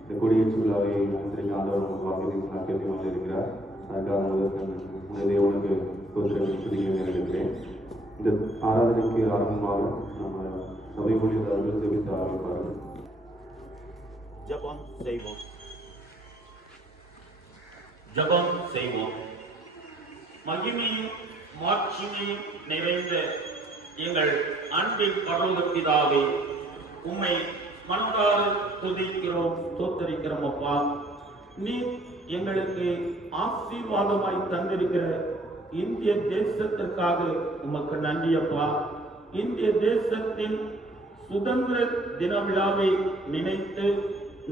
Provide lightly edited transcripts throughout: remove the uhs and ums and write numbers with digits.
இந்த கொடியேற்று விழாவை நடத்திருக்க ஆண்டவர் வாக்கியத்தையும் இருக்கிறார். அதுக்காக முதல் தேவனுக்கு ஸ்தோத்திரம் துதிக்க இருக்கிறேன். இந்த ஆராதனைக்கு ஆரம்பமாக நம்ம சபை மொழியாளர்கள் ஜெபித்து ஆரம்பிப்பார்கள். ஜெபம் செய்வோம். ஜெபம் செய்வோம். மகிமையும் மாட்சிமையும் நிறைந்த எங்கள் அன்பின் பரலோக பிதாவே, உம்மை மனதார துதிக்கிறோம், ஸ்தோத்திரிக்கிறோம். அப்பா, நீர் எங்களுக்கு ஆசீர்வாதமாய் தந்திருக்கிற இந்திய தேசத்திற்காக உமக்கு நன்றி அப்பா. இந்திய தேசத்தின் சுதந்திர தின விழாவை நினைத்து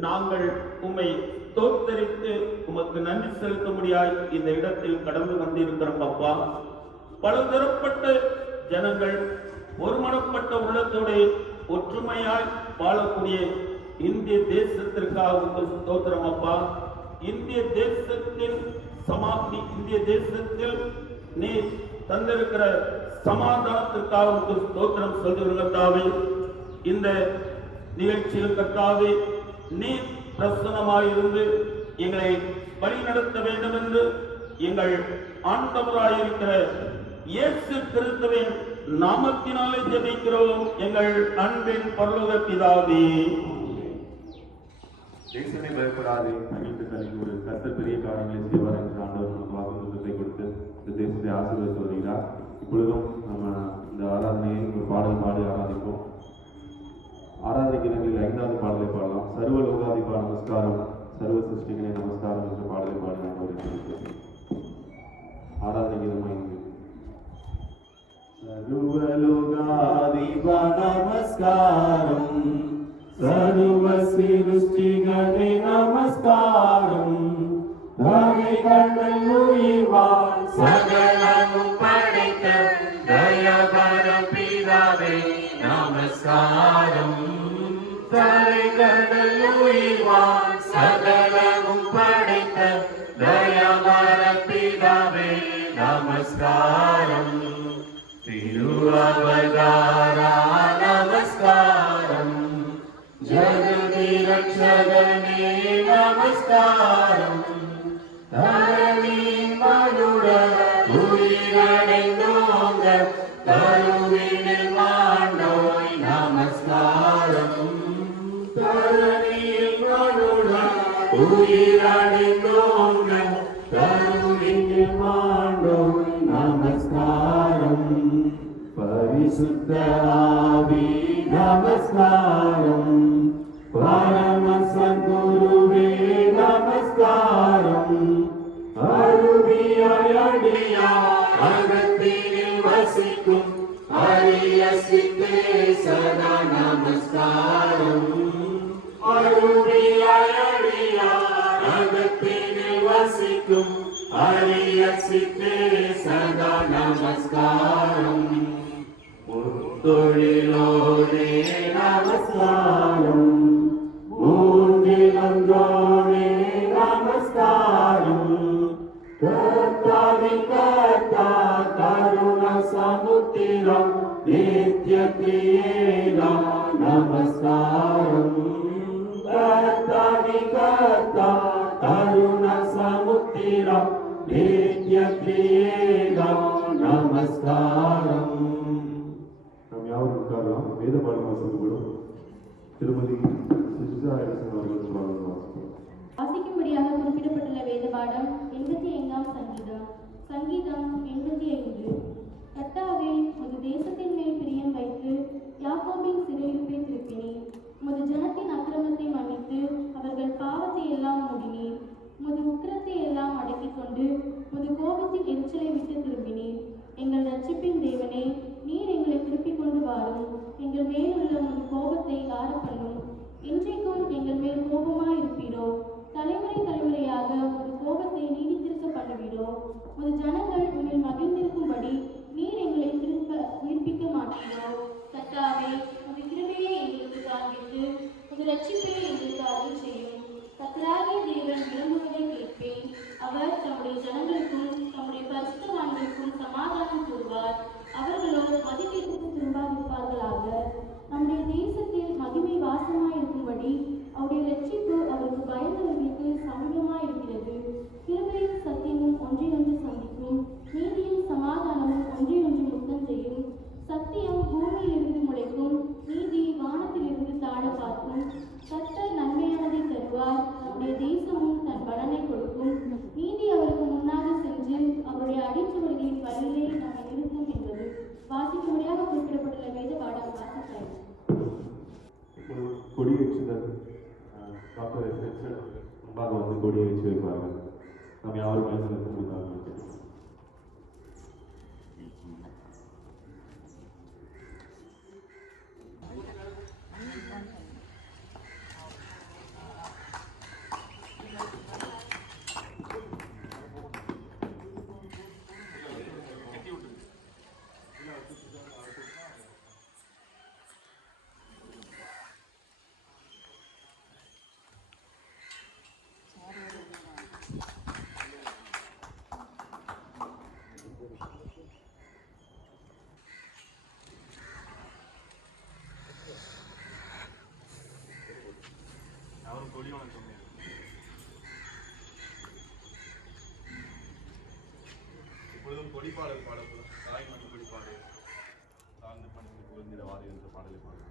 நாங்கள் உம்மை தோத்தரித்து உமக்கு நன்றி செலுத்த முடியாய் இந்த இடத்தில் கடந்து வந்திருக்கிறோம் அப்பா. பலதரப்பட்ட ஜனங்கள் ஒருமனப்பட்ட உள்ளத்தோடு ஒற்றுமையாய் வாழக்கூடிய இந்திய தேசத்திற்காக உங்கள் ஸ்தோத்திரம் அப்பா. இந்திய தேசத்தில் நீ தந்திருக்கிற சமாதானத்திற்காக உங்கள் ஸ்தோத்திரம் சொல்லுகிறதாவே. இந்த நிகழ்ச்சியில் கர்த்தாவே நீர் பிரசன்னமாயிருந்து எங்களை வழி நடத்த வேண்டும் என்று எங்கள் ஆண்டவராயிருக்கிற இயேசு கிறிஸ்துவின் நாமத்தினாலே ஜெபிக்கிறோம் எங்கள் அன்பின் பரலோக பிதாவே. தேசமே பயப்படாதே, மகிழ்ந்து கலங்கி ஒரு கர்த்தர் பெரிய காரியங்களை செய்வார் என்று ஆண்டவர் நமக்கு வாக்குறுதியை கொடுத்து இந்த தேசத்தை ஆசீர்வதித்து வருகிறார். இப்பொழுதும் நம்ம இந்த ஆராதனையை ஒரு பாடல் பாடி ஆராதிப்போம். ஆராதனைக்கு இடங்களில் 5வது பாடலை பாடலாம். சர்வ லோகாதிபா நமஸ்காரம், சர்வ சிருஷ்டிகளே நமஸ்காரம் என்ற பாடலை பாடி நாம் ஆராதனை கீதமாக சர்வலோகாதிபா நமஸ்காரம், சர்வ சிருஷ்டிகளே நமஸ்காரம், தரை கடல் உயிர்வான் சகலமும் படைத்த தயாபர பிதாவே நமஸ்காரம், தரை கடல் உயிர்வான் சகலமும் படைத்த தயாபர பிதாவே நமஸ்காரம், திருஅவதாரா நமஸ்காரம், ஜகதி ரட்சகனே நமஸ்காரம், தரணியின் மனுட உயிரடைந்தோங்க கருவினில் மாண்டோய் நமஸ்காரம், தரணியின் மனுட உயிரடைந்தோங்க கருவினில் மாண்டோய் நமஸ்காரம், பரிசுத்த ஆவி நமஸ்காரம், பரம சத்குருவே நமஸ்காரம், அருவியாய் அடியார் அகத்தினில் வசிக்கும் அரிய சித்தே சதா நமஸ்காரம், அருவியாய் அடியார் அகத்தினில் வசிக்கும் அரிய சித்தே சதா நமஸ்காரம், தொழிலோனே நமஸ்காரம், மூன்றிலங்கோனே நமஸ்காரம், கர்த்தாவி கர்த்தா கருண சமுத்திரம் நித்யத்ரியேனா நமஸ்காரம், கர்த்தாவி கர்த்தா கருண சமுத்திரம் நித்யத்ரியேனா நமஸ்காரம். உட்காரலாம். வேத பாடம் வாசிக்கப்படும். திருமதி சுஜிதா அவர்கள் வாசிக்கும்படியாக குறிப்பிடப்பட்டுள்ள வேத பாடம் 85ஆம் சங்கீதம். சங்கீதம் 85. கர்த்தாவே, உமது தேசத்தின் மேல் பிரியம் வைத்து யாக்கோபின் சிறையிருப்பை திருப்பினீர். உமது ஜனத்தின் அக்கிரமத்தை மன்னித்து அவர்கள் பாவத்தை எல்லாம் மூடினீர். உமது உக்கிரத்தை எல்லாம் அடக்கிக் கொண்டு உமது கோபத்தின் எரிச்சலை விட்டு திரும்பினீர். எங்கள் ரட்சிப்பின் தேவனே, நீர் எங்களை திருப்பிக் கொண்டு வாரும். எங்கள் மேலுள்ள உமது கோபத்தை ஆறப்பண்ணும். இன்றைக்கும் எங்கள் மேல் கோபமாய் இருப்பீரோ? தலைமுறை தலைமுறையாக உமது கோபத்தை நீடித்திருக்க பண்ணுவீரோ? உமது ஜனங்கள் உம்மில் மகிழ்ந்திருக்கும்படி நீர் எங்களை திரும்ப உயிர்ப்பிக்க மாட்டீரோ? கர்த்தாவே, உமது கிருபையை எங்களுக்கு காண்பித்து உமது ரட்சிப்பை எங்களுக்கு அருள் செய்யும். கர்த்தராகிய தேவன் விரும்புவதை கேட்பேன். அவர் தம்முடைய ஜனங்களுக்கும் தம்முடைய பரிசுத்தவான்களுக்கும் சமாதானம் கூறுவார். அவர்களோ மதிப்பீட்டுக்கு திரும்பாதிருப்பார்களாக. நம்முடைய தேசத்தில் மகிமை வாசமாயிருக்கும்படி அவருடைய ரட்சிப்பு அவர் வாசிப்பேன். கொடியேற்றுதல் டாக்டர் எஸ்எல் முன்பாக வந்து கொடியேற்றி வைப்பார்கள். நாம் யாரும் கொடுத்தார்கள். இப்பொழுதும் கொடிப்பாடல் பாடப்படும். தாய் மண் கொடிப்பாடு சார்ந்த மண்ணில் குழந்தைய வாரி என்ற பாடலை பாடுவோம்.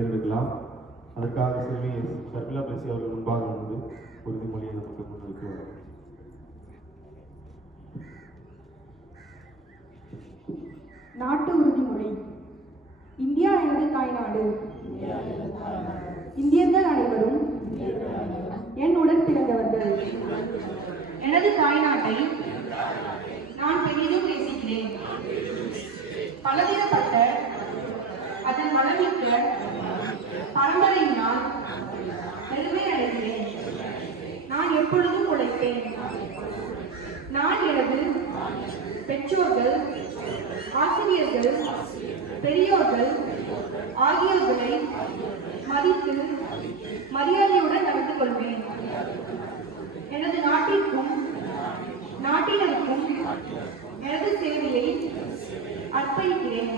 எடுக்கலாம். அதற்காக செல்வி சர்மிளா பேசி அவர்கள் முன்பாக வந்து உறுதிமொழியை நமக்கு முன்வைக்கிறார். நாட்டு உறுதிமொழி. இந்தியா எனது தாய்நாடு. இந்தியர்கள் அனைவரும் என் உடன் பிறந்தவர்கள். எனது தாய்நாட்டை நான் பெரிதும் நேசிக்கிறேன். பலதரப்பட்ட அதன் வளமிக்க பரம்பரையினால் பெருமை அடைகிறேன். நான் எப்பொழுதும் உழைப்பேன். நான் எனது பெற்றோர்கள், ஆசிரியர்கள், பெரியோர்கள் ஆகியோர்களை மதித்து மரியாதையுடன் நடந்து கொள்வேன். எனது நாட்டிற்கும் நாட்டினருக்கும் எனது சேவையை அர்ப்பணிக்கிறேன்.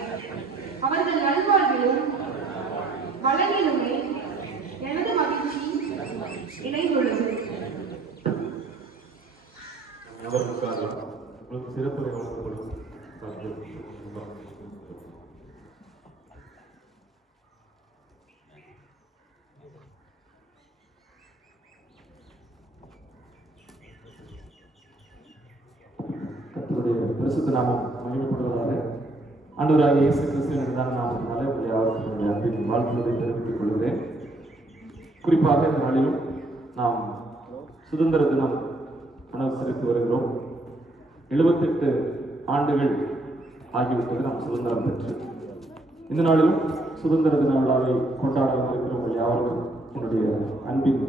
அவர்கள் நல்வாழ்விலும் வளங்களிலுமே எனது மகிழ்ச்சி இணைந்துள்ளது. சிறப்புரை வழங்கப்படும். பரிசுத்த நாமம் மகிமைப்படுவதாக ஆண்டவராகிய இயேசு கிறிஸ்துவின் நாமத்தினாலே உங்களை யாவருக்கும் அன்பின் வாழ்த்துவதை தெரிவித்துக் கொள்கிறேன். குறிப்பாக இந்த நாளிலும் நாம் சுதந்திர தினம் அனுசரித்து வருகிறோம். 78 ஆண்டுகள் ஆகிவிட்டது நாம் சுதந்திரம் பெற்று. இந்த நாளிலும் சுதந்திர தின விழாவை கொண்டாட இருக்கிறவங்க யாவருக்கும் என்னுடைய அன்பின்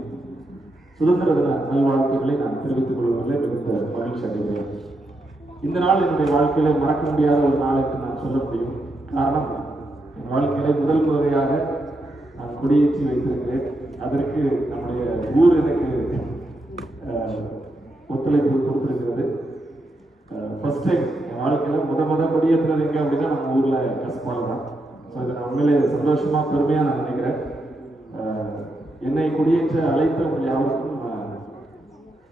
சுதந்திர தின நல்வாழ்த்துக்களை நான் தெரிவித்துக் கொள்வதில் மிகுந்த மகிழ்ச்சி அடைகிறேன். இந்த நாள் என்னுடைய வாழ்க்கையில மறக்க முடியாத ஒரு நாள் என்று நான் சொல்ல முடியும். காரணம், என் வாழ்க்கையில முதல் முறையாக நான் கொடியேற்றி வைத்திருக்கிறேன். அதற்கு நம்முடைய ஊர் எனக்கு ஒத்துழைப்பு கொடுத்திருக்கிறது. ஃபர்ஸ்ட் டைம் என் வாழ்க்கையில முத கொடியேற்றுறது எங்க அப்படின்னா நம்ம ஊர்ல கசப்பால் தான். ஸோ இதை நான் உண்மையிலே சந்தோஷமா பெருமையா நான் நினைக்கிறேன். என்னை கொடியேற்ற அழைத்த உங்கள் யாருக்கும்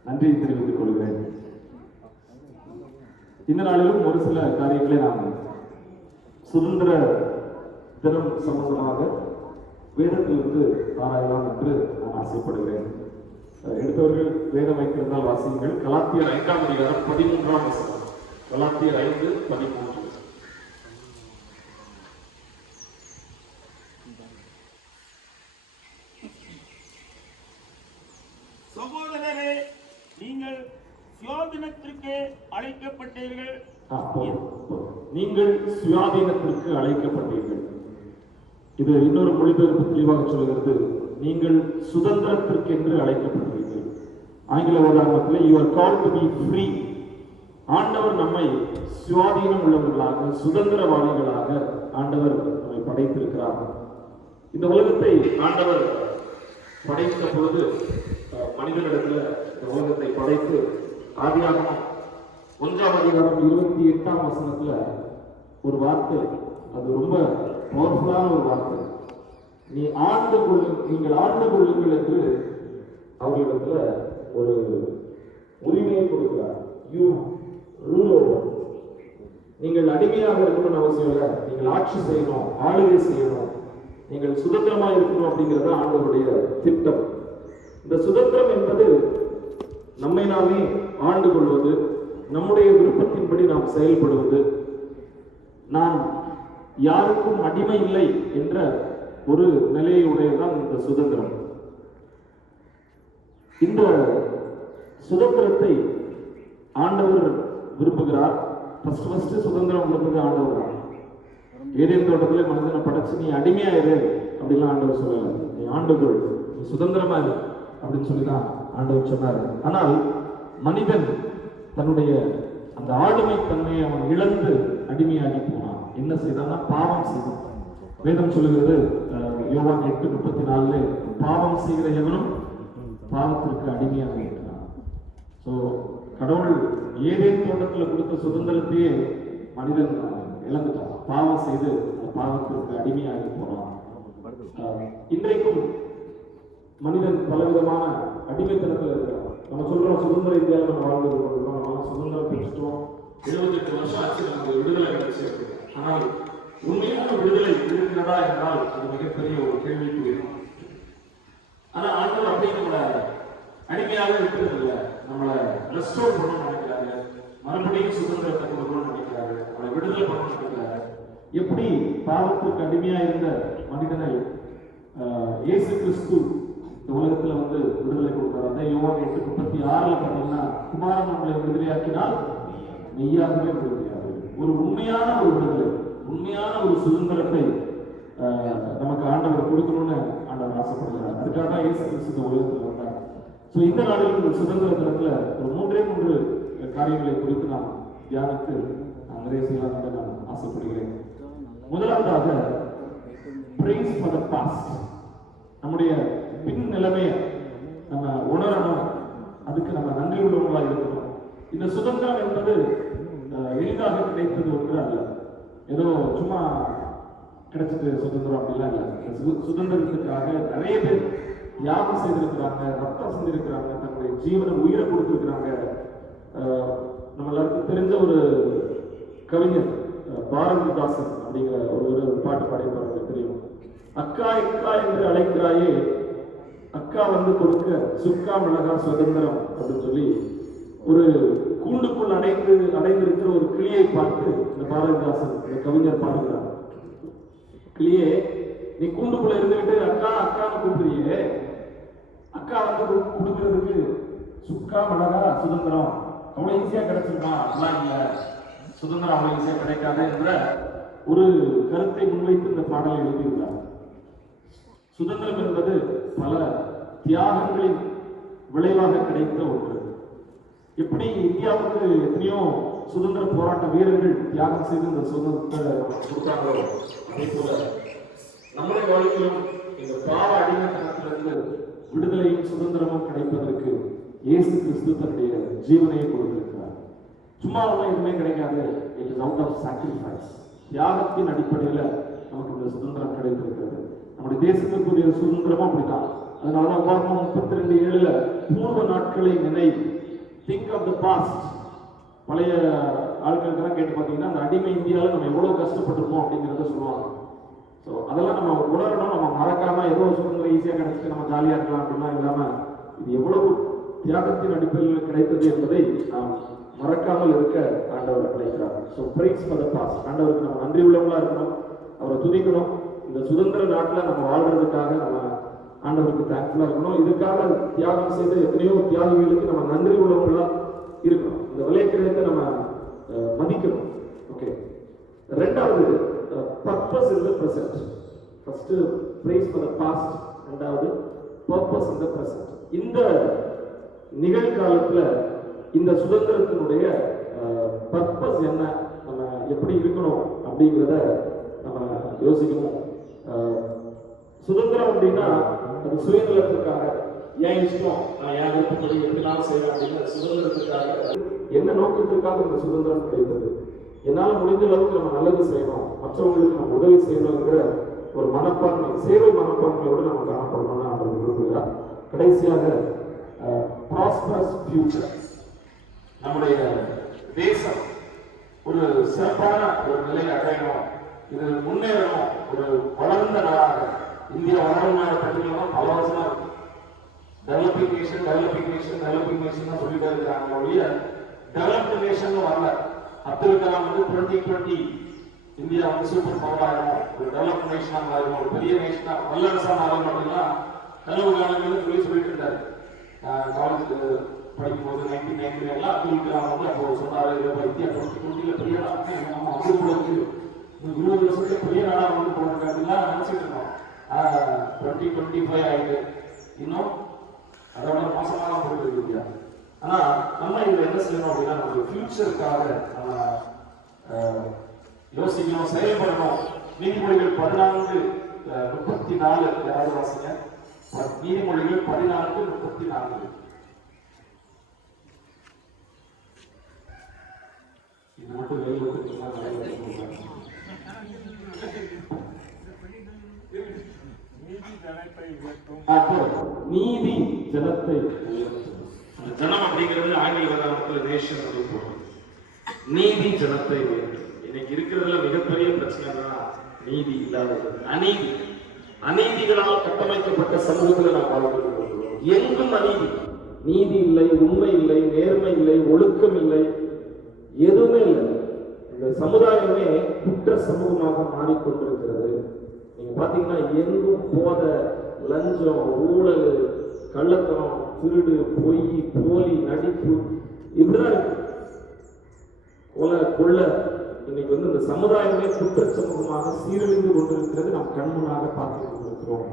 நன்றி தெரிவித்துக் கொள்கிறேன். இந்த நாளிலும் ஒரு சில காரியங்களை நாம் சுதந்திர தினம் சம்பந்தமாக வேதத்திலிருந்து ஆராயலாம் என்று நான் ஆசைப்படுகிறேன். எடுத்தவர்கள் வேதம் வைத்திருந்தால் வாசியுங்கள். கலாத்தியர் 5ஆம் அதிகாரம் 13ஆம் வசனம். கலாத்தியர் 5:13. சகோதரரே, நீங்கள் சுயாதீனத்திற்கு அழைக்கப்பட்டீர்கள். நீங்கள் சுயாதீனத்திற்கு அழைக்கப்பட்டீர்கள். இது இன்னொரு மொழிபெயர்ப்பு தெளிவாக சொல்கிறது, நீங்கள் சுதந்திரத்திற்கு என்று அழைக்கப்பட்டீர்கள். ஆங்கில உதாரணத்தில் you are called to be free. ஆண்டவர் நம்மை சுயாதீனம் உள்ளவர்களாக, சுதந்திரவாதிகளாக ஆண்டவர் நம்மை படைத்திருக்கிறார். இந்த உலகத்தை ஆண்டவர் படைத்த பொழுது மனிதனிடத்துல இந்த உலகத்தை படைத்து ஆதியாகமம் 1ஆம் அதிகாரம் 28ஆம் வசனத்துல ஒரு வார்த்தை, அது ரொம்ப பவர்ஃபுல்லான ஒரு வார்த்தை. நீங்கள் ஆண்டு கொள்ளுங்கள் என்று அவர்களிடத்துல ஒரு உரிமையை கொடுக்கிறார். You rule over. நீங்கள் அடிமையாக இருக்கணும்னு அவசியம் இல்லை, நீங்கள் ஆட்சி செய்யணும், ஆளுகை செய்யணும், நீங்கள் சுதந்திரமா இருக்கணும் அப்படிங்கிறது ஆண்டவருடைய திட்டம். இந்த சுதந்திரம் என்பது நம்மை நாமே ஆண்டு கொள்வது, நம்முடைய விருப்பத்தின்படி நாம் செயல்படுவது, நாம் யாருக்கும் அடிமை இல்லை என்ற ஒரு நிலையுடையதான் இந்த சுதந்திரம். இந்த சுதந்திரத்தை ஆண்டவர் விரும்புகிறார். ஃபர்ஸ்ட் சுதந்திரம் கொடுத்தது ஆண்டவர் தான். ஏதேன் தோட்டத்திலே மனிதனை படைச்சு நீ அடிமையாயிரு அப்படிலாம் ஆண்டவர் சொல்லல, நீ ஆண்டுகொள், நீ சுதந்திரமா இரு அப்படின்னு சொல்லிதான் ஆண்டவர் சொன்னார். ஆனால் மனிதன் தன்னுடைய அந்த ஆளுமை தன்மையை அவன் இழந்து அடிமையாகி போனான். என்ன செய்தான்னா பாவம் செய்தான். வேதம் சொல்லுகிறது யோவான் 8:34 பாவம் செய்கிற எவனும் பாவத்திற்கு அடிமையாக இருக்கிறான். ஸோ கடவுள் ஏதேன் தோட்டத்தில் கொடுத்த சுதந்திரத்தையே மனிதன் இழந்துட்டான். பாவம் செய்து பாவத்திற்கு அடிமையாகி போனான். இன்றைக்கும் மனிதன் பலவிதமான அடிமைத்தனத்தில் இருக்கிறான். நம்ம சொல்றோம் சுதந்திர இந்தியாவில் நம்ம வாழ்ந்து கொள்கிறோம், நம்ம சுதந்திரம் பெற்றுட்டோம், 78 வருஷம் ஆச்சு நமக்கு விடுதலை கிடைச்சு. ஆனால் உண்மையான விடுதலை இருக்கிறதா என்றால் அது மிகப்பெரிய ஒரு கேள்விக்குரிய. ஆனா ஆண்டவர் அப்படி நம்மளை அடிமையாக இருக்கிறது இல்லை, நம்மளை ரெஸ்டோர் பண்ணணும்னு நினைக்கிறாரு, மறுபடியும் சுதந்திரத்தை கொடுக்கணும்னு நினைக்கிறாரு, நம்மளை விடுதலை பண்ணணும்னு நினைக்கிறாரு. எப்படி பாவத்திற்கு அடிமையா இருந்த மனிதனை இயேசு கிறிஸ்து இந்த உலகத்துல வந்து விடுதலை கொடுக்கிறார். அதான் யோவான் 8:36 பார்த்தீங்கன்னா, குமாரன் நம்மளை விடுதலையாக்கினால் மெய்யாகவே விடுதலையாகும். ஒரு உண்மையான ஒரு விடுதலை, உண்மையான ஒரு சுதந்திரத்தை நமக்கு ஆண்டவர் கொடுக்கணும்னு ஆண்டவர் ஆசைப்படுகிறார். அதுக்காக தான் இயேசு கிறிஸ்து இந்த உலகத்தில் வந்தார். ஸோ இந்த நாளில் ஒரு சுதந்திர தினத்துல ஒரு 3 காரியங்களை குறித்து நாம் தியானித்து நிறைய செய்யலாம் என்று நான் ஆசைப்படுகிறேன். முதலாவதாக praise for the past. நம்முடைய பின் நிலைமையை நம்ம உணரணும், அதுக்கு நம்ம நன்றி உள்ளவர்களாக இருக்கணும். இந்த சுதந்திரம் என்பது எளிதாக கிடைத்தது ஒன்று அல்ல, ஏதோ சும்மா கிடைச்சது சுதந்திரம் அப்படிலாம் இல்லை. சுதந்திரத்துக்காக நிறைய பேர் தியாகம் செய்திருக்கிறாங்க, ரத்தம் செஞ்சிருக்கிறாங்க, தன்னுடைய ஜீவனை உயிரை கொடுத்திருக்கிறாங்க. நம்ம எல்லாருக்கும் தெரிஞ்ச ஒரு கவிஞர் பாரதிதாசன் அப்படிங்கிற ஒரு பாட்டு பாடிப்பாங்க, தெரியும். அக்கா அக்கா என்று அழைக்கிறாயே, அக்கா வந்து கொடுக்க சுக்கா மிளகா சுதந்திரம் அப்படின்னு சொல்லி ஒரு கூண்டுக்குள் அடைந்திருக்கிற ஒரு கிளியை பார்த்து இந்த பாரதிதாசன் இந்த கவிஞர் பாடுகிறார். கிளியே, நீ கூண்டுக்குள்ள இருந்துகிட்டு அக்கா அக்கான்னு கூப்பிடுறியே, அக்கா வந்து கொடுக்கறதுக்கு சுக்கா மிளகா சுதந்திரம் அவ்வளவு ஈஸியா கிடைச்சிருமா? அப்படிலாம் இல்ல, சுதந்திரம் அவ்வளவு ஈஸியா கிடைக்காது என்ற ஒரு கருத்தை முன்வைத்து இந்த பாடலை எழுதியுள்ளார். சுதந்திரம் என்பது பல தியாகங்களின் விளைவாக கிடைத்த ஒன்று. எப்படி இந்தியாவுக்கு எத்தனையோ சுதந்திர போராட்ட வீரர்கள் தியாகம் செய்து இந்த சுதந்திரத்தை கொடுத்தாங்களோ, அதே போல நம்முடைய வாழ்க்கையிலும் இந்த பாவ அடிமைத்தனத்திலிருந்து விடுதலையும் சுதந்திரமும் கிடைப்பதற்கு இயேசு கிறிஸ்து தன்னுடைய ஜீவனையை கொடுத்திருக்கிறார். சும்மா எதுவுமே கிடைக்காது. It is out of sacrifice. தியாகத்தின் அடிப்படையில் நமக்கு இந்த சுதந்திரம் கிடைத்திருக்கிறது. நம்முடைய தேசத்திற்குரிய சுதந்திரமும் அப்படிதான். அதனாலதான் உபாகமம் 32:7 பூர்வ நாட்களை நினை, திங்க் ஆஃப் த பாஸ்ட். பழைய ஆட்களுக்கெல்லாம் கேட்டு பார்த்தீங்கன்னா அந்த அடிமை இந்தியாவில் நம்ம எவ்வளவு கஷ்டப்பட்டிருப்போம் அப்படிங்கிறத சொல்லுவாங்க. ஸோ அதெல்லாம் நம்ம உணரணும். நம்ம மறக்காம ஏதோ சுதந்திரம் ஈஸியாக கிடைச்சிட்டு நம்ம ஜாலியாக இருக்கலாம் அப்படிலாம் இல்லாமல் இது எவ்வளவு தியாகத்தின் அடிப்படையில் கிடைத்தது என்பதை நாம் மறக்காமல் இருக்க ஆண்டவர் அழைக்கிறார். So praise for the past. ஆண்டவருக்கு நம்ம நன்றி உள்ளவங்களா இருக்கணும், அவரை துதிக்கணும். இந்த சுதந்திர நாட்டில் நம்ம வாழ்றதுக்காக நம்ம ஆண்டவருக்கு தேங்க்ஃபுல்லா இருக்கணும். இதுக்காக தியாகம் செய்த எத்தனையோ தியாகிகளுக்கு நம்ம நன்றி உள்ளவங்களா இருக்கணும். இந்த விளைக்கிரத்தை நம்ம மதிக்கணும். ஓகே, ரெண்டாவது purpose in the present. First praise for the past, ரெண்டாவது பர்பஸ் இன் த பிரசன்ட். இந்த நிகழ்காலத்துல இந்த சுதந்திரத்தினுடைய பர்பஸ் என்ன, நம்ம எப்படி இருக்கணும் அப்படிங்கிறத நம்ம யோசிக்கணும். சுதந்திரம் அப்படின்னா அது சுயநலத்துக்காக, ஏன் இஷ்டம் நான் ஏன் விருப்பப்படி எப்படி நாள் செய்யறேன் அப்படின்னு சுதந்திரத்துக்காக, என்ன நோக்கத்திற்காக இந்த சுதந்திரம் கிடைத்தது, என்னால் முடிந்த அளவுக்கு நம்ம நல்லது செய்யணும், மற்றவங்களுக்கு நம்ம உதவி செய்யணுங்கிற ஒரு மனப்பான்மை, சேவை மனப்பான்மையோடு நம்ம காணப்படணும்னு அவர் விரும்புகிறார். கடைசியாக ப்ராஸ்பரஸ் ஃபியூச்சர். நம்முடைய தேசம் ஒரு சிறப்பான ஒரு நிலையை அடையணும், இது முன்னேறணும், ஒரு வளர்ந்த நாடாக இந்தியா வளரும் நாடு பற்றியெல்லாம் பல வருஷமா இருக்கு. Developing nation developing nation developing nation தான் சொல்லிட்டு இருக்காங்க ஒழிய டெவலப்டு நேஷன் வரல. அப்துல் கலாம் வந்து 2020 இந்தியா வந்து சூப்பர் பவர் ஆகணும், ஒரு டெவலப்டு நேஷனா மாறணும், ஒரு பெரிய நேஷனா வல்லரசா மாறணும் அப்படின்னா கனவு காலங்கள் சொல்லிட்டு இருந்தாரு. காலேஜ் படிக்கும்போது 1990 எல்லாம் அப்துல் கலாம் வந்து அப்போ சொன்னாரு, இந்தியா 2020 பெரிய நாடு நம்ம வந்து கூட 20 வருஷத்துல பெரிய நாடா வந்து போடுறதுலாம் நினைச்சிட்டு இருக்கோம். 2025 ஆயிட்டு இன்னும் அதோட மோசமாக போயிட்டு இருக்கு. ஆனா நம்ம இதுல என்ன செய்யணும் அப்படின்னா நம்ம ஃபியூச்சருக்காக நம்ம யோசிக்கணும், செயல்படணும். நீதிமொழிகள் 14:34 யாராவது வாசிங்க. நீதிமொழிகள் 14:34. இது மட்டும் நீதி ஜனத்தை ஜனம் அப்படிங்கிறது ஆங்கில வதாரத்துல நேஷன் அப்படின்னு சொல்றோம். நீதி ஜனத்தை உயர்த்தும். இன்னைக்கு இருக்கிறதுல மிகப்பெரிய பிரச்சனை தான் நீதி இல்லாதது, அநீதி. அநீதிகளால் கட்டமைக்கப்பட்ட சமூகத்துல நாம் வாழ்ந்து கொண்டிருக்கிறோம். எங்கும் அநீதி, நீதி இல்லை, உண்மை இல்லை, நேர்மை இல்லை, ஒழுக்கம் இல்லை, எதுவுமே இல்லை. இந்த சமுதாயமே குற்ற சமூகமாக மாறிக்கொண்டிருக்கிறது. நீங்க பாத்தீங்கன்னா எங்கும் போத, லஞ்சம், ஊழல், கள்ளத்தனம், திருடு, பொய், போலி, நடிப்பு, இப்படிதான் இருக்கு. கொலை, கொள்ள. இன்னைக்கு வந்து இந்த சமுதாயமே குற்ற சமூகமாக சீரழிந்து கொண்டிருக்கிறது நாம் கண்முன்னாக பார்த்து கொண்டிருக்கிறோம்.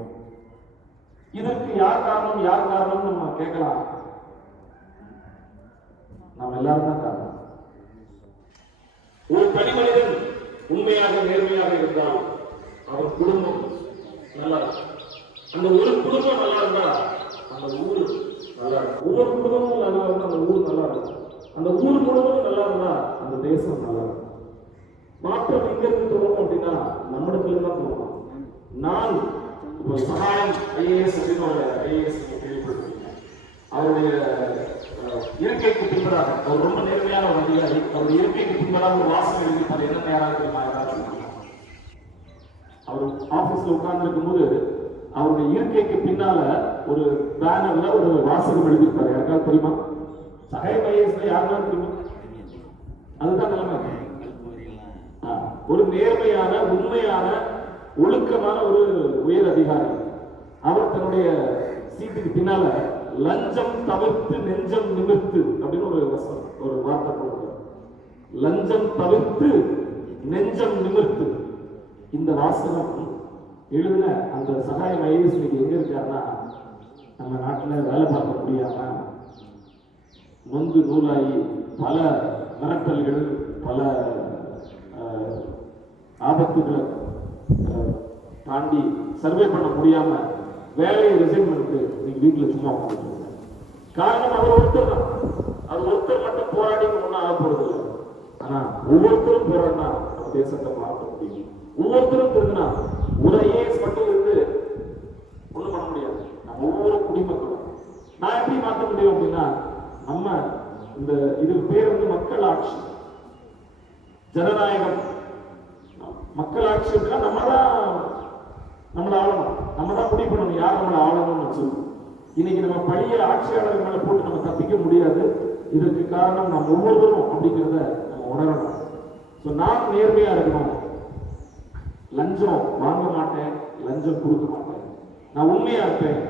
இதற்கு யார் காரணம், யார் காரணம் நம்ம கேட்கலாம். நாம் எல்லாரும் தான் காரணம். ஒரு தனி மனிதன் உண்மையாக நேர்மையாக இருந்தால் அவன் குடும்பம் நல்லா இருக்கும். அந்த ஒரு குடும்பம் நல்லா இருந்தா அந்த ஊர் நல்லா இருக்கும். ஒவ்வொரு குடும்பமும் நல்லா இருந்தா அந்த ஊர் நல்லா இருக்கும். அந்த ஊர் குடும்பமும் நல்லா இருந்தா அந்த தேசம் நல்லா இருக்கும். மாற்றம் எங்க இருந்து தோணும் அப்படின்னா நம்மிடத்துல தான் தோணும். நான் இப்போ சகாயம் ஐஏஎஸ் அப்படின்னு ஒரு ஐஏஎஸ் கேள்விப்பட்டிருக்கீங்க. அவருடைய இருக்கைக்கு பின்பதாக அவர் ரொம்ப நேர்மையான ஒரு அதிகாரி. அவருடைய இருக்கைக்கு பின்பதாக ஒரு வாசகம் எழுதிப்பார். என்ன நேரம் தெரியுமா? அவர் ஆபீஸ்ல உட்கார்ந்து இருக்கும் போது அவருடைய இருக்கைக்கு பின்னால ஒரு பேனர்ல ஒரு வாசகம் எழுதியிருப்பாரு. யாருக்காவது தெரியுமா? சகாயம் ஐஏஎஸ் யாருக்காவது தெரியுமா? அதுதான் நிலைமை. ஒரு நேர்மையான, உண்மையான, ஒழுக்கமான ஒரு உயர் அதிகாரி. அவர் தன்னுடைய சீட்டுக்கு பின்னால லஞ்சம் தவிர்த்து நெஞ்சம் நிமிர்த்து அப்படின்னு ஒரு வார்த்தை போடுறார். லஞ்சம் தவிர்த்து நெஞ்சம் நிமிர்த்து. இந்த வாசகம் எழுதின அந்த சகாயம் ஐஏஎஸ் எங்க இருக்காருன்னா நம்ம நாட்டில் வேலை பார்க்க முடியாம நொந்து நூலாகி பல மிரட்டல்கள், பல ஆபத்துகளை தாண்டி சர்வே பண்ண முடியாம வேலையை ரிசைன் பண்ணிட்டு நீங்க வீட்டுல சும்மா உட்காந்துட்டு. காரணம் அவர் ஒருத்தர் தான். அவர் ஒருத்தர் மட்டும் போராடி ஒன்னும் ஆக போறது இல்லை. ஆனா ஒவ்வொருத்தரும் போராடினா தேசத்தை மாற்ற முடியும். ஒவ்வொருத்தரும் தெரிஞ்சுனா ஒரு ஐஏஎஸ் மட்டும் இருந்து ஒண்ணும் பண்ண முடியாது. நம்ம ஒவ்வொரு குடிமக்களும் நான் எப்படி மாற்ற முடியும் அப்படின்னா நம்ம இந்த இது பேர் வந்து மக்கள் ஆட்சி, ஜனநாயகம். மக்கள் ஆட்சி நம்ம தான் நம்மளை ஆளணும், நம்ம தான் முடிவு பண்ணணும் யார் நம்மளை ஆளணும்னு சொல்லி. இன்னைக்கு நம்ம பழைய ஆட்சியாளர் மேல போட்டு நம்ம தப்பிக்க முடியாது. இதற்கு காரணம் நம்ம ஒவ்வொருவரும் அப்படிங்கிறத நம்ம உணரணும். ஸோ நான் நேர்மையா இருக்கணும், லஞ்சம் வாங்க மாட்டேன், லஞ்சம் கொடுக்க மாட்டேன், நான் உண்மையா இருப்பேன்,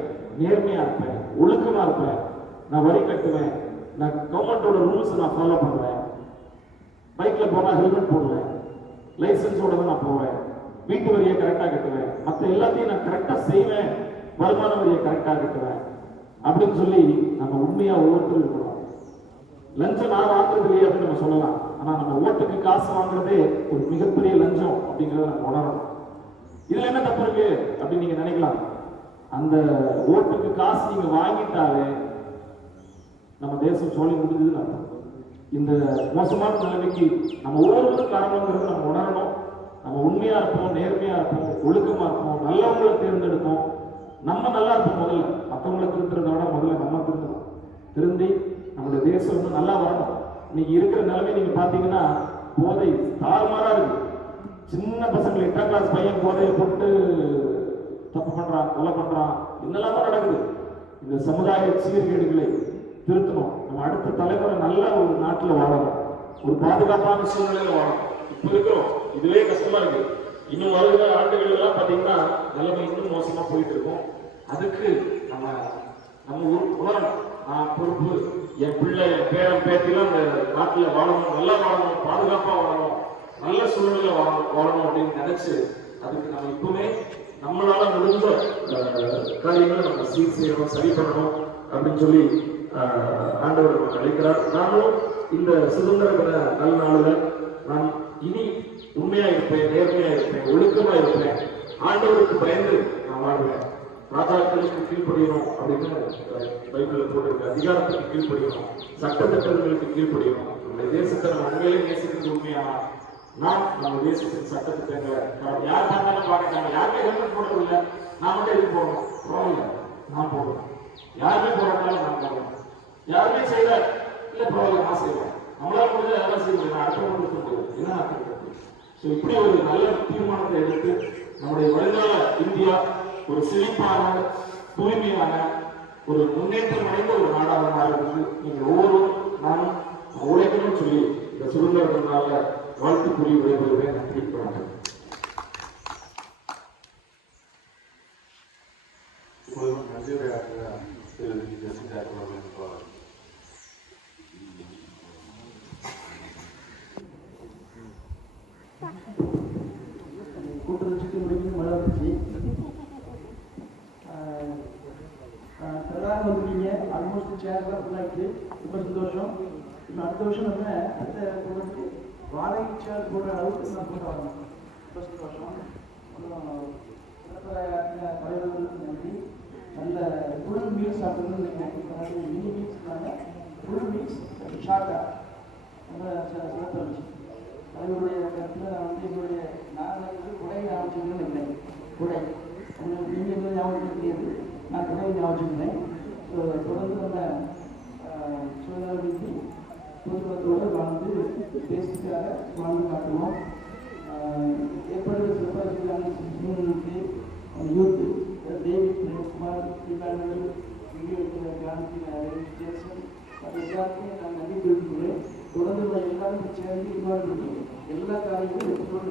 நேர்மையா இருப்பேன், ஒழுக்கமா இருப்பேன், நான் வரி கட்டுவேன், நான் கவர்மெண்டோட ரூல்ஸ் நான் ஃபாலோ பண்ணுவேன், பைக்ல போனா ஹெல்மெட் போடுவேன், லைசன்ஸோட தான் நான் போவேன், வீட்டு வரியை கரெக்டா கட்டுவேன், மற்ற எல்லாத்தையும் நான் கரெக்டா செய்வேன், வருமான வரியை கரெக்டா கட்டுவேன் அப்படின்னு சொல்லி நம்ம உண்மையா ஒவ்வொருத்தரும் இருக்கணும். லஞ்சம் நான் வாங்குறது இல்லையே அப்படின்னு நம்ம சொல்லலாம், ஆனா நம்ம ஓட்டுக்கு காசு வாங்குறதே ஒரு மிகப்பெரிய லஞ்சம் அப்படிங்கிறத நம்ம உணரணும். இதுல என்ன தப்பு இருக்கு அப்படின்னு நீங்க நினைக்கலாம். அந்த ஓட்டுக்கு காசு நீங்க வாங்கிட்டாலே நம்ம தேசம் சோழி முடிஞ்சதுன்னு அர்த்தம். இந்த மோசமான நிலைமைக்கு நம்ம ஒவ்வொருவரும் காரணங்கிறத நம்ம உணரணும். நம்ம உண்மையா இருப்போம், நேர்மையா இருப்போம், ஒழுக்கமா இருப்போம், நல்லவங்களை தேர்ந்தெடுப்போம். நம்ம நல்லா இருப்போம். முதல்ல மற்றவங்களை திருத்துறத விட முதல்ல நம்ம திருந்தணும். திருந்தி நம்மளுடைய தேசம் வந்து நல்லா வரணும். இன்னைக்கு இருக்கிற நிலைமை நீங்க பாத்தீங்கன்னா போதை தாறுமாறா இருக்கு. சின்ன பசங்களை 8ஆம் கிளாஸ் பையன் போதையை போட்டு தப்பு பண்றான், கொலை பண்றான், என்னெல்லாம நடக்குது. இந்த சமுதாய சீர்கேடுகளை திருத்தணும். நம்ம அடுத்த தலைமுறை நல்ல ஒரு நாட்டில் வாழணும், ஒரு பாதுகாப்பான சூழ்நிலையில வாழணும். இப்ப இருக்கிறோம், இதுவே கஷ்டமா இருக்கு. இன்னும் வருகிற ஆண்டுகள் எல்லாம் பாத்தீங்கன்னா நிலைமை இன்னும் மோசமா போயிட்டு இருக்கும். அதுக்கு நம்ம உணரணும். நான் பொறுப்பு, என் பிள்ளை, என் பேரன் பேத்திலாம் இந்த நாட்டில் வாழணும், நல்லா வாழணும், பாதுகாப்பா வாழணும், நல்ல சூழ்நிலை வாழணும் அப்படின்னு நினைச்சு அதுக்கு நம்ம இப்பவுமே நம்மளால முடிஞ்ச காரியங்களை நம்ம சீர் செய்யணும், சரி பண்ணணும் அப்படின்னு சொல்லி ஆண்டவர் நமக்கு அழைக்கிறார். நானும் இந்த சுதந்திர தின நல்நாளில் நான் இனி உண்மையா இருப்பேன், நேர்மையா இருப்பேன், ஒழுக்கமா இருப்பேன், ஆண்டவருக்கு பயந்து நான் வாழ்வேன், ராஜாக்களுக்கு கீழ்ப்படியணும் அப்படின்னு பைபிள்ல போட்டிருக்க, அதிகாரத்துக்கு கீழ்ப்படியணும், சட்ட திட்டங்களுக்கு கீழ்ப்படியணும். நம்முடைய தேசத்தை நம்ம உண்மையிலே நேசிக்கிறது உண்மையானா நம்ம தேசத்தின் சட்ட திட்டங்களை யார் பார்த்தாலும் பார்க்கறாங்க. யாருமே ஹெல்மெட் போடுறது இல்லை, நான் மட்டும் எதுக்கு போடணும்? பரவாயில்ல, நான் போடுறேன். யாருமே போராட்டாலும் நான் போடுறேன். யாருமே செய்யல, இல்லை பரவாயில்ல, நான் செய்வேன். நம்மளால முடிஞ்ச எல்லாம் செய்ய முடியும், அடுத்த மட்டும் முடியும். என்ன நடக்குது? ஸோ இப்படி ஒரு நல்ல தீர்மானத்தை எடுத்து நம்முடைய வருங்கால இந்தியா ஒரு செழிப்பான, தூய்மையான, ஒரு முன்னேற்றம் அடைந்த ஒரு நாடாக மாறுவதற்கு நீங்கள் ஒவ்வொருவரும் நானும் உழைக்கணும்னு சொல்லி இந்த சுதந்திர நாள்ல வாழ்த்து கூறி விடைபெறுவேன். நன்றி, வணக்கம். கூட்டுறவு சுற்றி முடிஞ்சு மழை வந்துச்சு. பிரதான வந்துட்டீங்க, ஆல்மோஸ்ட் சேர்லாம் ஃபுல்லாகிட்டு, ரொம்ப சந்தோஷம். இப்போ அடுத்த வருஷம் நம்ம அடுத்த போட்டு வாடகை சேர் போடுற அளவுக்கு நான் போட்டு வரணும். ரொம்ப சந்தோஷம். தலைவர்களுக்கு நன்றி. நல்ல ஃபுல் மீல்ஸ் சாப்பிடணும்னு நினைக்கிறேன். மினி மீல்ஸ் இல்லாமல் ஃபுல் மீல்ஸ் ஷார்ட்டாக ரொம்ப சிறப்பு இருந்துச்சு. தலைவருடைய கருத்தில் வந்து என்னுடைய நான் குடை ஞாபகம் இல்லை, குடை உங்களுக்கு நீங்கள் எந்த ஞாபகம் தெரியாது, நான் குடை ஞாபகம். தொடர்ந்து நம்ம சுயநலமின்றி பொதுமக்களோடு வாழ்ந்து தேசத்துக்காக வாழ்ந்து காட்டுவோம். ஏற்படுகிற சிறப்பாக youth David, Premkumar, Emmanuel, Gandhi, Jason எல்லாருக்குமே நான் நன்றி தெரிவிக்கிறேன். தொடர்ந்து எல்லாரும் சேர்ந்து இன்வால்வ் பண்ணி எல்லா காரியங்களும் வெற்றியோடு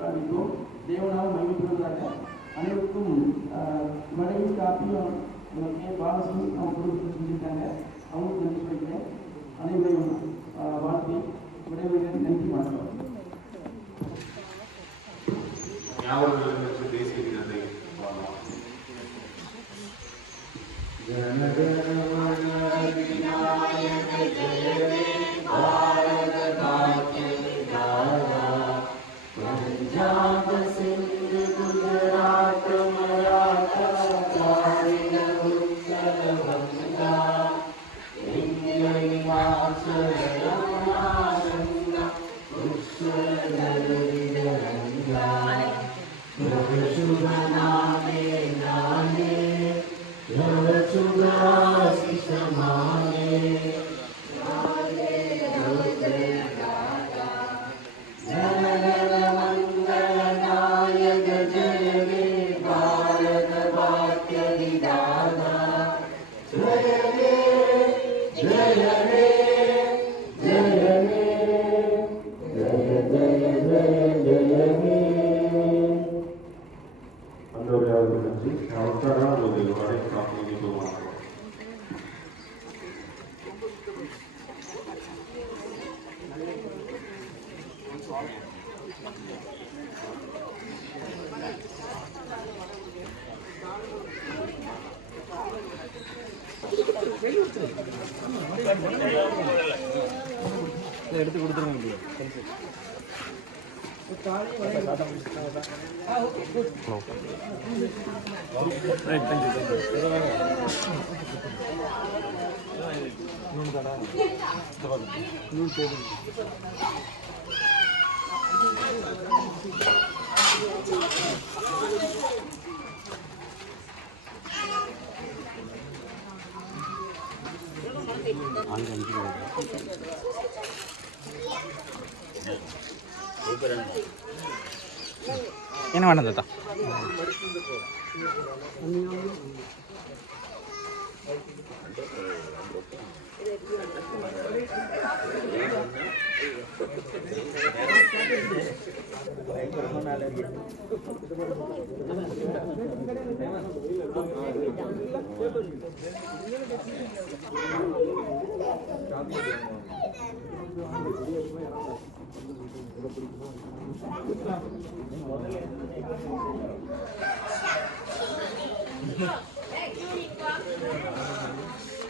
காண்பிப்போம். தேவனால் மகிழ்ப்படுவதாக. அனைவருக்கும் மழையும் காப்பியும் நமக்கு பாலசி அவங்க குடும்பத்தில் செஞ்சுருக்காங்க, அவங்களுக்கு நன்றி சொல்லிக்கிறேன். அனைவரையும் வாழ்த்தி விடைபெறுகிறேன். நன்றி, வணக்கம். தேசிய தினத்தை Bye. எடுத்து கொடுத்துருங்க. Right, thank you. என்ன வேணும் தாத்தா? Yeah.